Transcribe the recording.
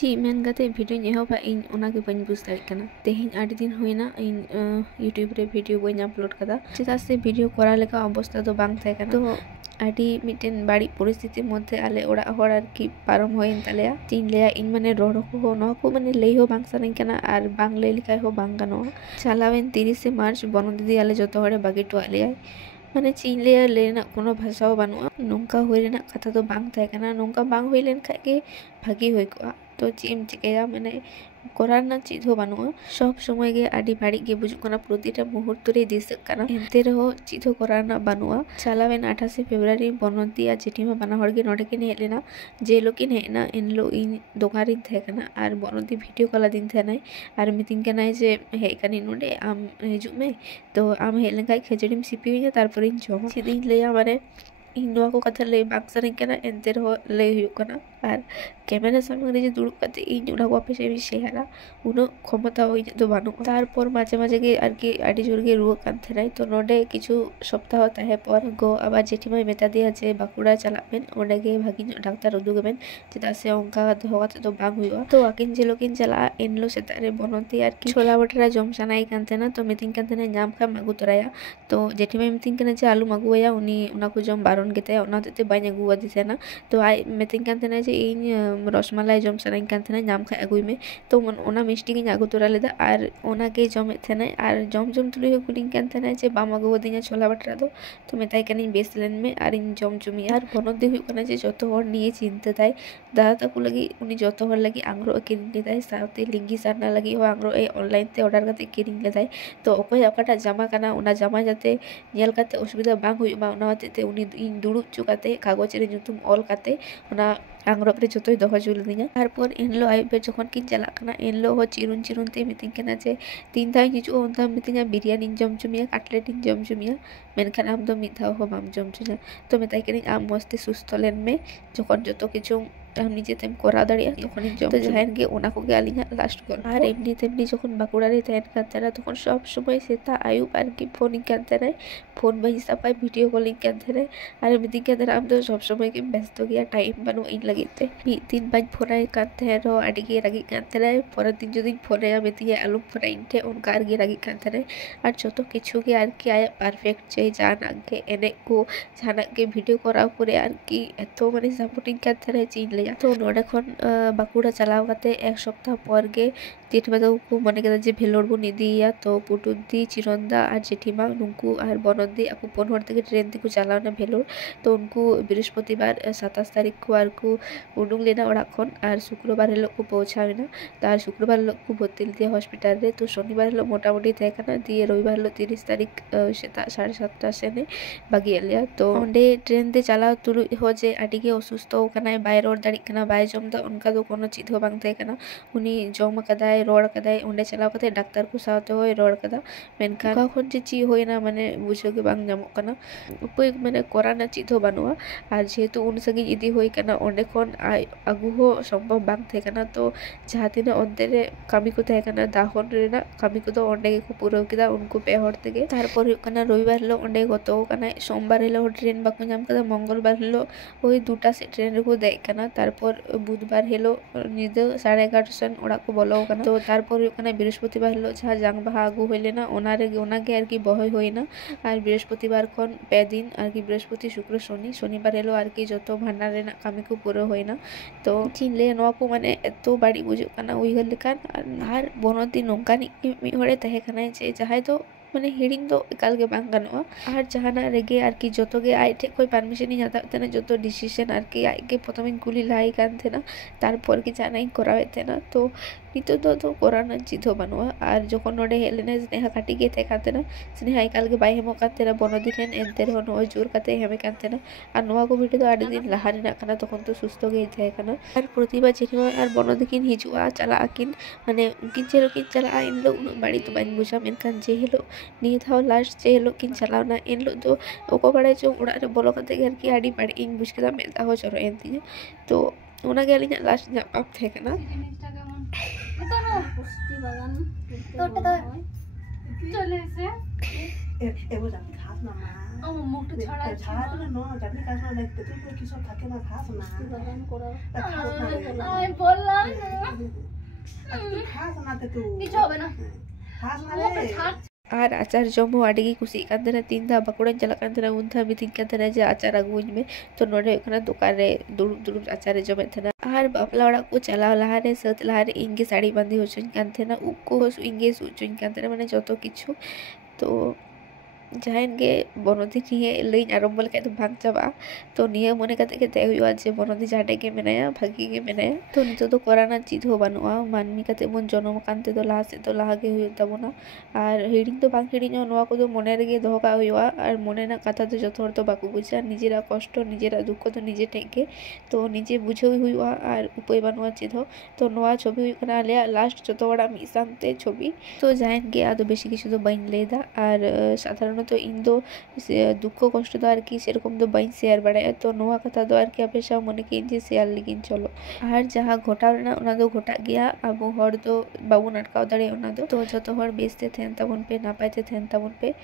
ची मेन गाते वीडियो एहबा इन ओनागे बन बुझ दाड़े कना तेहेन आड़ी दिन होइना इन यूट्यूब रे वीडियो बन अपलोड कदा चेदा से वीडियो करा लेका अवस्था तो बांग थाय कना तो आड़ी मिटेन बाड़ी परिस्थिति मध्य आले ओड़ा हड़ आरकी पारम होइन तालेया तीन लेया इन माने रोड को न को माने लई हो बांग सानाई कना आर बांग लई लिखाय हो बांग गानो चालावेन 30 मार्च बन दीदी आले जतो हड़े बागी टो आलेया माने चीन ले लेना कोनो भाषा बानुआ नोंका होय रेना कथा तो बांग थाय कना नोंका बांग होय लेन खाय के भागी होय को तो चीम चिकेया माने कोराना चीज हो बानुआ सब समय गे आडी बाड़ी गे बुझु कना प्रतिटा मुहूर्त रे दिसक कना एनते रहो चीज हो कोराना बानुआ चालावेन 28 फेब्रुआरी बनती आ जेठीमा बाना हड़ गे नोडे किन हेलेना जे लोकिन हेना इन लो इन दोकारिन थे कना आर बनती वीडियो कला दिन थे नाय आर मीटिंग के नाय जे हे कनी नोडे आम हिजु में तो आम हेलन का खजड़ीम सिपी हुई तारपर इन जम सिदिन लेया माने इन नोआ को कथा ले बाक्सरिन कना एनते रहो ले हुई कना आर कैमरा सामने रे जे दुड़ुब कते इन उना को आपे से शेहरा उनो क्षमता होई तो बानु तारपर माঝে माঝे गे आर की आडी जोर गे रुवा कान थेनाय तो नोडे किछु सप्ताह ताहे पर गो आबार जेठीमाय मेता दिया जे बाकुड़ा चलाबेन ओंडे गे भागी डाक्तार उदुगबेन चेदा से ओंका दोहो कते तो बांग हुआ तो आकिन जे लोकिन चला एनलो सेता रे बनती आर की छोला बटरा जम सानाय कान थेना तो मितिंग कान थेना नाम खा मागु तराया तो जेठीमाय मितिंग कना जे आलू मागुया उनी उना को जम बारन गेते ओना तेते बाय आगुवा दिसेना तो आय मितिंग कान थेना जे इन रसमलाई जम सानाय कान थेना नाम खा आगुई में तो ओना मिष्टी गे आगु तोरा लेदा आर ओना गे जमे थेना आर जम तुली कुलिंग कान थेना जे बाम आगु दिया छोला बटरा तो मेताय कनी बेस लेन में आर इन जम जुमी आर बनो दे हुई कना जे जतो हर निये चिंता थाय दादा ताकु लगी उनी जतो हर लगी आंग्रो किरिंग लेदाय साथे लिंगी सारना लगी हो आंग्रो ए ऑनलाइन ते ऑर्डर कते किरिंग लेदाय तो अकोय अकाटा जामा कना उना जामा जाते नेल कते असुविधा बांग हुई मा उना ते उनी इन दुड़ुब चुकाते कागज रे जुतुम ऑल कते उना आंग्रो रे जतोय दोहो जुल दिया तारपर एनलो आइबे जखन किन चला कना एनलो हो चिरुन चिरुन ते मितिंग कना जे तीन था हिजु उन था मितिंगा बिरयानी जम जुमिया काटलेट इन जम जुमिया मेनखान आम दो मिथा हो बाम जम जुमिया तो मेताय कनी आम मस्ते सुस्थ लेन में जखन जतो किछु हम निजे तेम करा दाड़िया तखन जम तो जहान गे ओना को गे आलिना लास्ट कर आर एमनी तेमनी जखन बाकुड़ा रे तहन कातेरा तखन सब समय सेता आयु पार की फोन कातेरा फोन बही सपाय वीडियो कॉलिंग कातेरा आर मितिंग कातेरा आम तो सब समय के व्यस्त गया टाइम बानु इन लगिते मी तीन बाज फोन आय काते रो आडी गे रागी कातेरा पर तीन जो दिन फोन आय मिति आलू फोन इनते उनकार गे रागी कातेरा आर जतो किछु गे आर की आय परफेक्ट चे जान आगे एने को जाना के वीडियो करा परे आर की एतो माने सपोर्टिंग कातेरा चीन तो नोडे खन बाकुड़ा चलाव कते एक सप्ताह पर गे जेठीमा को मने केदा जे भेलोर बो निदिया तो पुटुद्दी चिरंदा और जेठीमा नुकु और बनदी आकु पनहर থেকে ट्रेन को चलावना भेलोर तो उनको बृहस्पतिवार 27 तारीख को आर को उडुंग लेना ओड़ा खन और शुक्रवार हेलो को पहुंचावेना तार शुक्रवार हेलो को भर्ती दिया हॉस्पिटल रे तो शनिवार हेलो मोटामुटी तहकना दिए रविवार हेलो 30 तारीख 7:30 सेने बागी एलिया तो ओंडे ट्रेन ते चलाव तुलु हो जे आडी गे असुस्थ कना बाय रोड दाड़ी कना बाय जम दा उनका दो कोनो चीज हो बांग तहकना उनी जम कदाय रोड कदाय ओंडे चलाव कते डाक्टर को साथे होय रोड कदा मेनखान का खन जे ची होयना माने बुझो के बांग जामो कना उपाय माने कोराना चीज हो बानुआ और जेहेतु उन सगी इदी होय कना ओंडे खन आगु हो संभव बांग थे कना तो जहातिना ओंते रे कामी को थे कना दाहन रेना कामी को तो ओंडे को पूरा किदा उनको पे हर तेगे तारपर हुई कना रविवार लो ओंडे गतो कना सोमवार हेलो ट्रेन बाको जाम कदा मंगलवार हेलो ओई दुटा से ट्रेन को दे कना तारपर बुधवार हेलो निदे 11:30 सन ओड़ा को बोलो कना तो तारपर कना बृहस्पतिवार हेलो जहा जांग बाहा आगु होइलेना ओना रे ओना के आर की बहय होइना और बृहस्पतिवार खन पे दिन आर की बृहस्पति शुक्र शनि शनिवार हेलो आर की जतो भांडार रेना कामी को पूरा होइना तो चिन ले नवा को माने एतो बाड़ी बुझु कना उइहर लेखान आर बनती नोंकानी मी हड़े तहे कना जे जहाय तो माने हिडिंग दो एकाल के बांग गानोआ आर जहाना रेगे आर की जतो गे आइ ठे कोई परमिशन ही हाता तेना जतो डिसीजन आर की आइ के प्रथमे गुली लाई कान थेना तारपर की जानाई करावे थेना तो नितो तो कोराना चीज हो बानुआ और जखन नोडे हेलेने स्नेहा काटी गे थे कातेना स्नेहा एकाल के बाय हेमो कातेना बनो दिनेन एनते रो नो जोर काते हेमे कातेना और नोआ को वीडियो तो आडी दिन लहारी ना कना तखन तो सुस्त गे थे कना और प्रतिभा जेठीमा और बनो दिकिन हिजुआ चला आकिन माने उनकिन चेरो किन चला इन लोग बाड़ी तो बाइन बुझा मेनखान जे हेलो निये थाओ लास्ट जे हेलो किन चलावना इन लोग तो ओको बाड़े जो उड़ा रे बोलो काते घर की आडी बाड़ी इन बुझ केदा मेलता हो चरो एनती तो ओना गे अलिना लास्ट जा आप थे कना itu no pusti bagan itu চলে এসে এগো জানি খাস না মা আমার মুখটা ছড়া ছাড়া দিলে ন জানি খাস না দেখতে তুই কি সব থাকে না খাস না বাগান করা খাস না আমি বললাম तेतु কিছু হবে না खास ना মুখটা रे ছাড় और आचार जम हो आड़ी कुसी कान तेना 3 धा बाकुड़ा चला कान तेना उन धा मिथिन कान तेना जे आचार अगुइन में तो नोडे खाना दुकान रे दुड़ुब दुड़ुब आचार जमे थेना और बापला ओड़ा को चलाव लहारे सत लहारे इंगे साड़ी बांधी होचुन कान थेना उको इंगे सुचुन कान तेना माने जतो किछु तो जहान के बनोदी निये लई आरम्भ लेके तो भाग चाबा तो निये मने कते के ते हुआ जे बनोदी जाडे के मेनाया भागी के मेनाया तो नितो तो कराना चीज हो बानुआ मानमी कते मन जनम कांते तो लाहा से तो लाहा के हुई तबना और हिडिंग तो बांग हिडिंग नोआ को तो मने रेगे दोहो का हुआ और मने ना कथा तो जतो हर तो बाकु बुझा निजेरा कष्ट निजेरा दुख तो निजे टेके तो निजे बुझो हुआ और उपाय बानुआ चीज हो तो नोआ छवि हुई कना ले लास्ट जतो बड़ा मिसानते छवि तो जहान के आदो बेशी किछु तो बाइन लेदा और साधारण तो इन दो दुख कष्ट तो और कि सेरकम तो बाइन शेयर बाड़ाया तो नोआ कथा दो और कि आपे सब मने के जे शेयर लेकिन चलो और जहाँ घोटाव रेना उना दो घोटा गया अब हर दो बाबू नटकाव दाड़े उना दो तो जतो हर बेचते थेन तबन पे ना पाइते थेन तबन पे